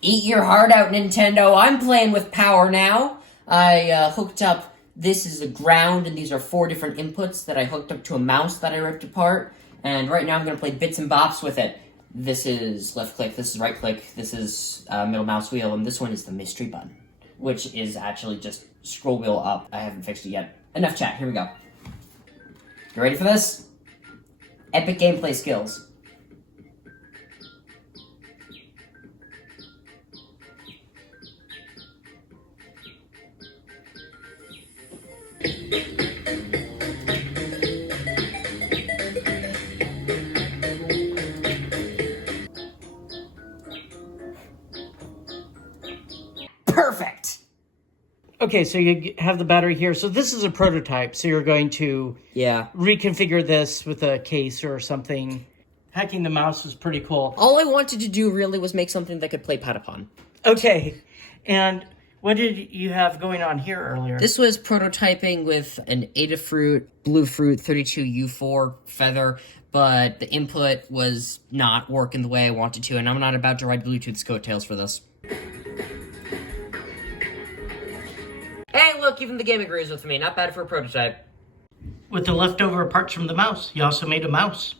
Eat your heart out, Nintendo. I'm playing with power now. I hooked up, this is the ground, and these are 4 different inputs that I hooked up to a mouse that I ripped apart. And right now I'm going to play bits and bops with it. This is left click, this is right click, this is middle mouse wheel, and this one is the mystery button, which is actually just scroll wheel up. I haven't fixed it yet. Enough chat, here we go. You ready for this? Epic gameplay skills. Perfect! Okay, so you have the battery here. So this is a prototype. So you're going to reconfigure this with a case or something. Hacking the mouse is pretty cool. All I wanted to do really was make something that could play Patapon. Okay, and what did you have going on here earlier? This was prototyping with an Adafruit, Bluefruit 32U4 feather, but the input was not working the way I wanted to, and I'm not about to ride Bluetooth's coattails for this. Hey, look, even the game agrees with me. Not bad for a prototype. With the leftover parts from the mouse, you also made a mouse.